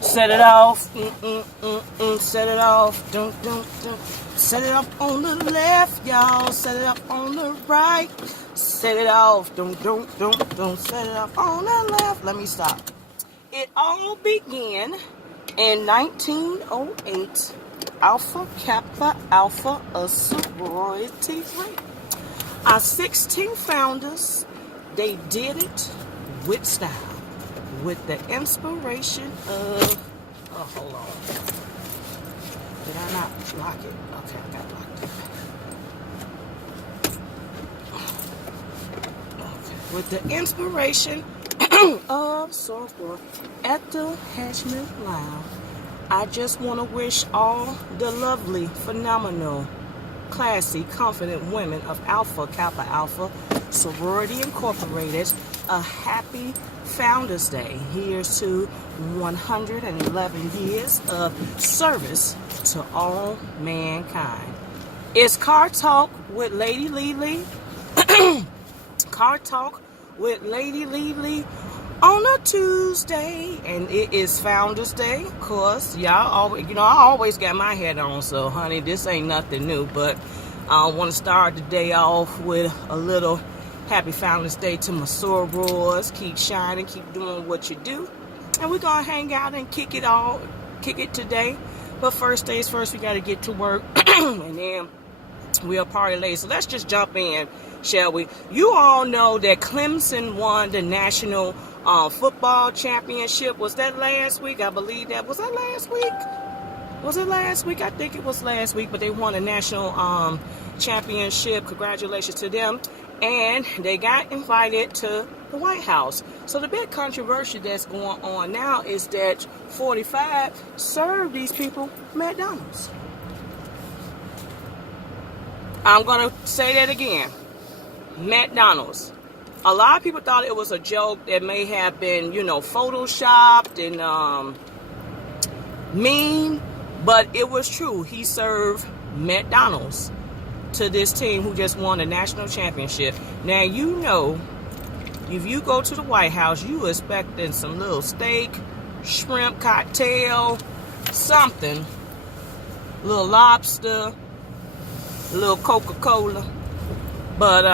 Set it off, set it off, set it up on the left, y'all. Set it up on the right. Set it off, set it up on the left. Let me stop. It all began in 1908. Alpha Kappa Alpha, a sorority ring. Our 16 founders, they did it with style, with the inspiration of, oh, hold on. Did I not lock it? Okay, I got locked it. Okay. With the inspiration of soror at the Hatchment Lounge, I just want to wish all the lovely, phenomenal, classy, confident women of Alpha Kappa Alpha Sorority Incorporated a happy Founders Day. Here's to 111 years of service to all mankind. It's Car Talk with Lady LeLe. Car Talk with Lady LeLe on a Tuesday, and it is Founders Day. Of course, y'all always, I always got my hat on, so honey, this ain't nothing new. But I want to start the day off with a little happy Founders Day to my sorors. Keep shining, keep doing what you do, and we're gonna hang out and kick it today. But first things first, we got to get to work, and then we'll party later. So let's just jump in, shall we? You all know that Clemson won the national football championship. Was that last week? I believe that. Was that last week? Was it last week? I think it was last week, but they won a national championship. Congratulations to them. And they got invited to the White House. So the big controversy that's going on now is that 45 served these people McDonald's. I'm going to say that again. McDonald's. A lot of people thought it was a joke that may have been, photoshopped and mean, but it was true. He served McDonald's to this team who just won the national championship. Now, if you go to the White House, you expecting some little steak, shrimp cocktail, something, little lobster, a little Coca-Cola, but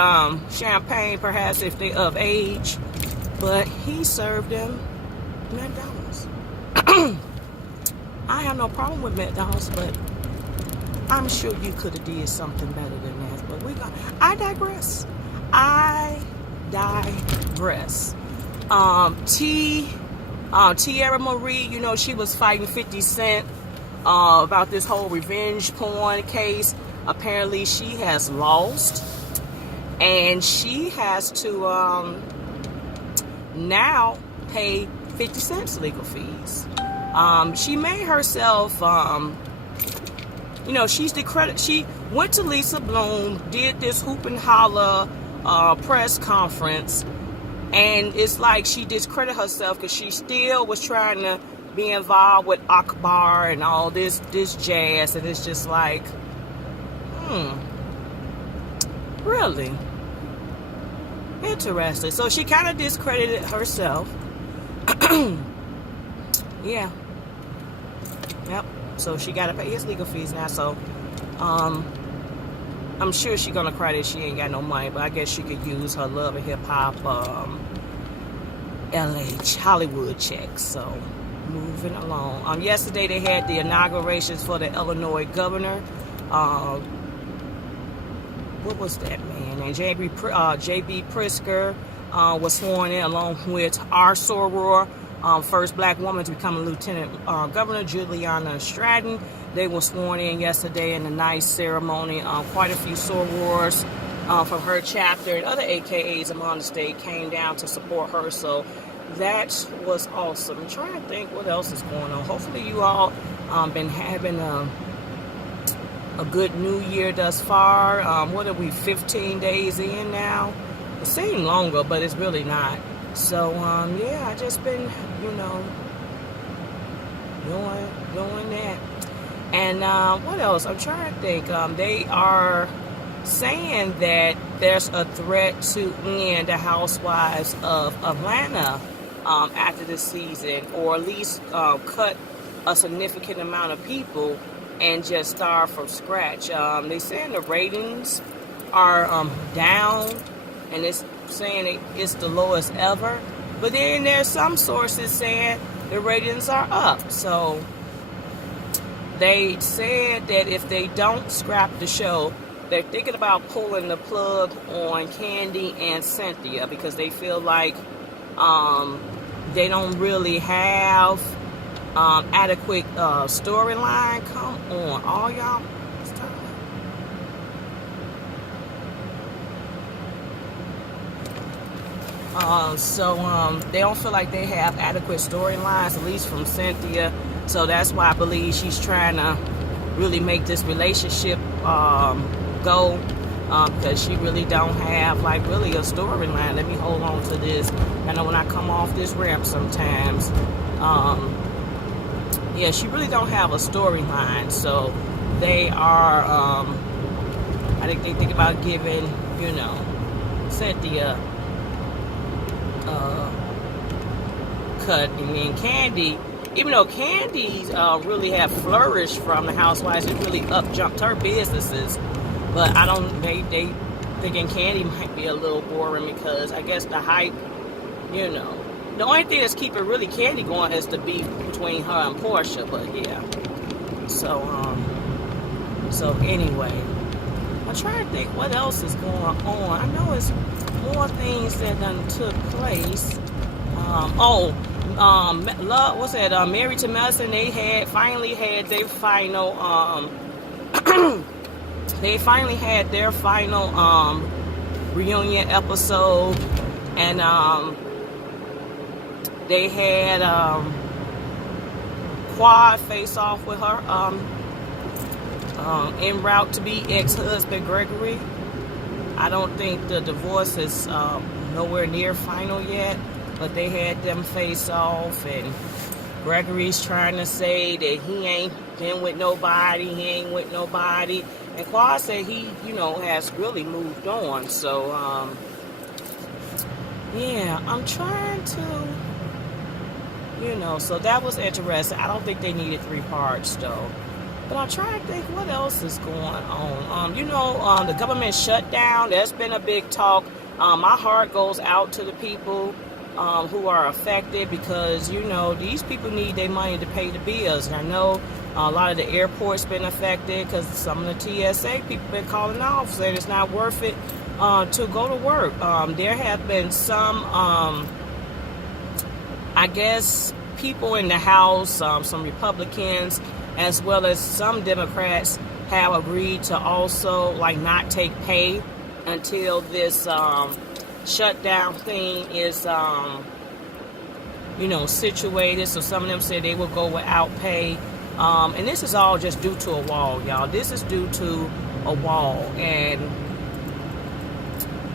champagne perhaps if they're of age. But he served them McDonald's. I have no problem with McDonald's, but I'm sure you could have did something better than that. But I digress. Teairra Marie, she was fighting 50 Cent about this whole revenge porn case. Apparently she has lost, and she has to now pay 50 Cent's legal fees. She made herself she's decredited. She went to Lisa Bloom, did this hoop and holler press conference, and it's like she discredited herself because she still was trying to be involved with Akbar and all this jazz, and it's just like, really interesting. So she kind of discredited herself. Yeah. Yep. So she got to pay his legal fees now. So I'm sure she's going to cry that she ain't got no money. But I guess she could use her love of hip-hop LH Hollywood checks. So moving along. Yesterday they had the inaugurations for the Illinois governor. What was that man? And J.B. Pritzker was sworn in along with our soror. First black woman to become a lieutenant governor, Juliana Stratton. They were sworn in yesterday in a nice ceremony. Quite a few sorors from her chapter and other AKAs among the state came down to support her. So that was awesome. I'm trying to think what else is going on. Hopefully you all been having a good new year thus far. What are we, 15 days in now? It seems longer, but it's really not. So, yeah, I just been, doing that. And what else? I'm trying to think. They are saying that there's a threat to end the Housewives of Atlanta after the season, or at least cut a significant amount of people and just start from scratch. They saying the ratings are down, and it's saying it's the lowest ever. But then there's some sources saying the ratings are up. So they said that if they don't scrap the show, they're thinking about pulling the plug on Candy and Cynthia, because they feel like they don't really have adequate storyline. Come on, all y'all. So they don't feel like they have adequate storylines, at least from Cynthia. So that's why I believe she's trying to really make this relationship go, because she really don't have like really a storyline. Let me hold on to this. I know when I come off this ramp sometimes, yeah, she really don't have a storyline. So they are, I think they think about giving, you know, Cynthia cut. And then Candy, even though Candy's really have flourished from the Housewives, it really up-jumped her businesses. But I don't, they thinking Candy might be a little boring, because I guess the hype, you know. The only thing that's keeping really Candy going is the beef between her and Portia. But yeah. So anyway, I'm trying to think what else is going on. I know it's more things that done took place. What's that? Married to Medicine. They finally had their final. They finally had their final reunion episode, and they had Quad face off with her en route to be ex-husband Gregory. I don't think the divorce is nowhere near final yet, but they had them face off, and Gregory's trying to say that he ain't been with nobody, he ain't with nobody, and Quad said he, you know, has really moved on. So, yeah, I'm trying to, you know, so that was interesting. I don't think they needed 3 parts, though. But I'm trying to think what else is going on. You know, the government shutdown, there's been a big talk. My heart goes out to the people who are affected, because, you know, these people need their money to pay the bills. And I know a lot of the airports been affected, because some of the TSA people been calling off, saying it's not worth it to go to work. There have been some, I guess, people in the House, some Republicans, as well as some Democrats, have agreed to also like not take pay until this shutdown thing is you know, situated. So some of them said they will go without pay, and this is all just due to a wall, y'all. This is due to a wall, and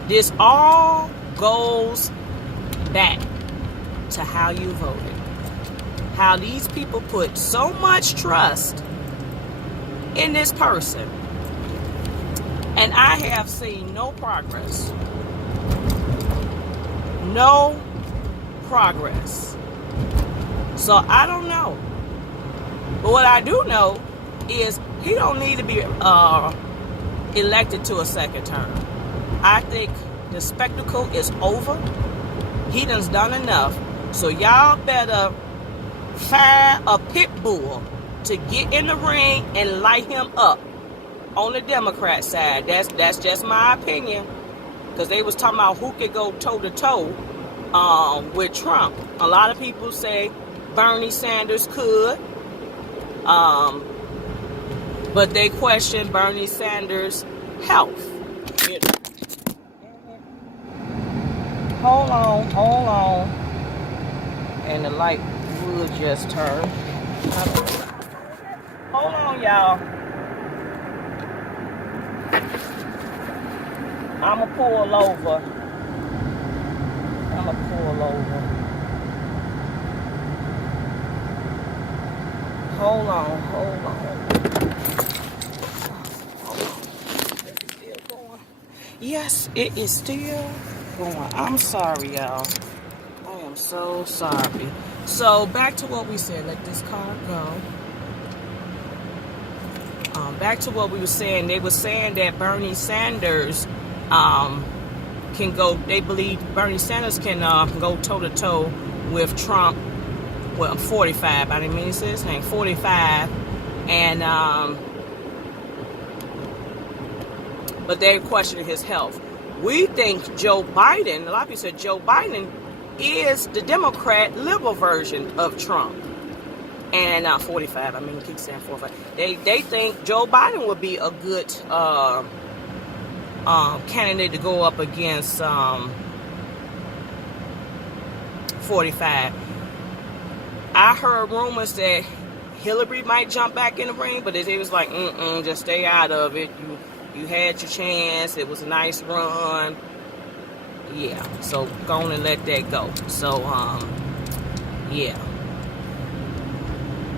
this all goes back to how you voted. How these people put so much trust in this person, and I have seen no progress. No progress. So I don't know. But what I do know is he don't need to be elected to a second term. I think the spectacle is over. He done enough. So y'all better find a pit bull to get in the ring and light him up on the Democrat side. That's just my opinion, because they was talking about who could go toe to toe with Trump. A lot of people say Bernie Sanders could, but they question Bernie Sanders' health. You know. Hold on, and the light would just turn. Hold on, y'all. I'ma pull over. Hold on. Is it still going? Yes, it is still going. I'm sorry, y'all. I am am so sorry. So back to what we said. Let this car go. Back to what we were saying. They were saying that Bernie Sanders can go. They believe Bernie Sanders can go toe to toe with Trump. Well, 45. I didn't mean to say his name. 45, and but they're questioning his health. We think Joe Biden. A lot of people said Joe Biden is the Democrat liberal version of Trump. And 45. I mean, keep saying 45. They think Joe Biden would be a good candidate to go up against 45. I heard rumors that Hillary might jump back in the ring, but it was like, just stay out of it. You had your chance. It was a nice run. Yeah, so go on and let that go. So, yeah.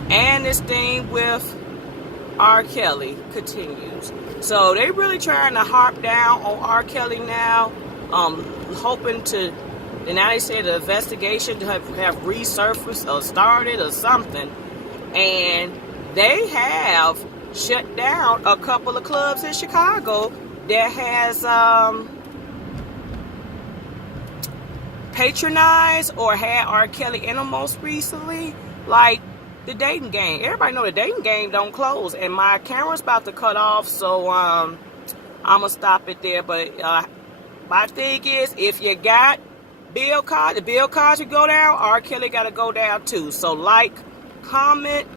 And this thing with R. Kelly continues. So they really trying to harp down on R. Kelly now, hoping to, and now they say the investigation to have resurfaced or started or something. And they have shut down a couple of clubs in Chicago that has patronized or had R. Kelly in them most recently. Like the dating game. Everybody know the dating game don't close. And my camera's about to cut off, so I'm going to stop it there. But my thing is, if you got Bill Cosby, the Bill Cosby go down, R. Kelly got to go down too. So like, comment,